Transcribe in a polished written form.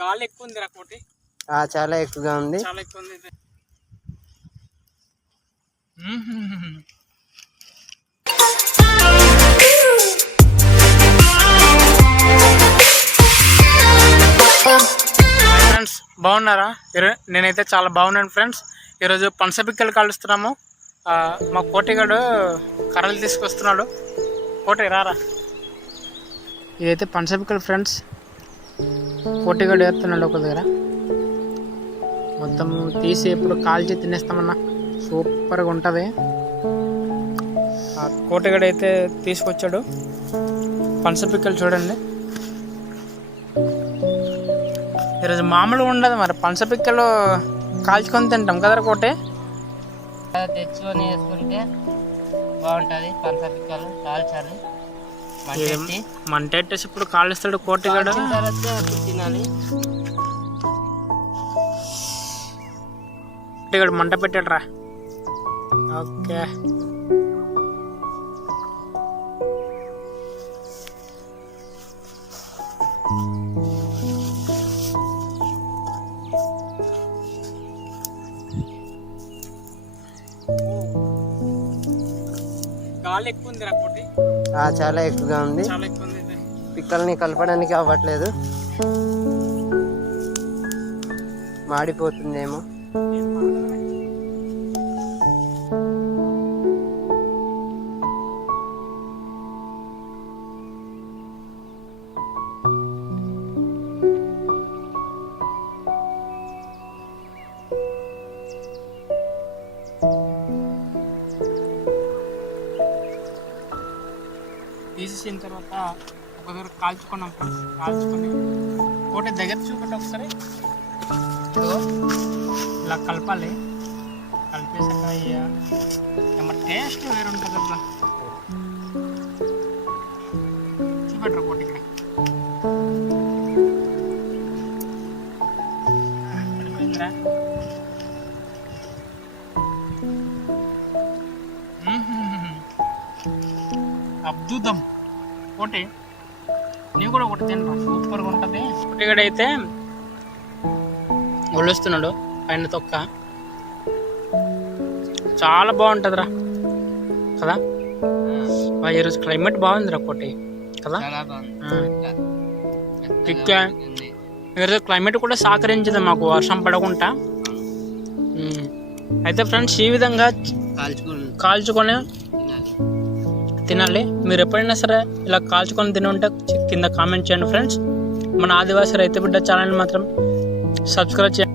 గాలి ఎక్కువ ఉంది రా కోటి. చాలా ఎక్కువగా ఉంది. చాలా ఎక్కువ ఉంది. ఫ్రెండ్స్ బాగున్నారా? నేనైతే చాలా బాగున్నాను ఫ్రెండ్స్. ఈరోజు పనసపిక్కలు కాలుస్తున్నాము. మా కోటిగాడు కర్రలు తీసుకొస్తున్నాడు. కోటి రారా. ఇదైతే పనసపిక్కలు ఫ్రెండ్స్. కోటిగాడు వేస్తున్నాడు ఒక దగ్గర. మొత్తం తీసి ఇప్పుడు కాల్చి తినేస్తామన్నా. సూపర్గా ఉంటుంది. కోటిగాడు అయితే తీసుకొచ్చాడు పనసపిక్కలు. చూడండి, ఈరోజు మామూలుగా ఉండదు మరి. పనసపిక్కలు కాల్చుకొని తింటాం కదా కోటి. తెచ్చుకొని వేసుకుంటే బాగుంటుంది. పనసపిక్కలు కాల్చాలి. మంటెట్టేసి ఇప్పుడు కాలుస్తాడు కోటిగాడు. తినాలి. కోటిగాడు మంట పెట్టాడు రా. ఓకే, గాలి ఎక్కువ ఉంది రా కోటి. చాలా ఎక్కువగా ఉంది. చాలా ఎక్కువ ఉంది. పిక్కల్ని కలపడానికి అవ్వట్లేదు. మాడిపోతుందేమో. తీసేసిన తర్వాత ఒక దగ్గర కాల్చుకున్నాం ఫ్రెండ్స్. కాల్చుకొని కోటి దగ్గర చూపెట్టి ఒకసారి. ఇలా కలపాలి. కలిపేసాక ఏమో టేస్ట్ వేరు ఉంటుంది అట్లా. చూపెట్టరు కోటి ఇక్కడ. పడిపోయిందిరా. అద్భుతం కోటి. నీవు కూడా ఒకటి తినరా, సూపర్గా ఉంటుంది. కోటిగాడైతే ఒలుస్తున్నాడు పైన తొక్క. చాలా బాగుంటుందిరా కదా. ఈరోజు క్లైమేట్ బాగుందిరా కోటి కదా. ఈరోజు క్లైమేట్ కూడా సహకరించింది మాకు, వర్షం పడకుండా. అయితే ఫ్రెండ్స్ ఈ విధంగా కాల్చుకొని తినాలి. మీరు ఎప్పుడైనా సరే ఇలా కాల్చుకొని తిని ఉంటే కింద కామెంట్ చేయండి ఫ్రెండ్స్. మన ఆదివాసి రైతు బిడ్డ ఛానల్ మాత్రం సబ్స్క్రైబ్ చేయండి.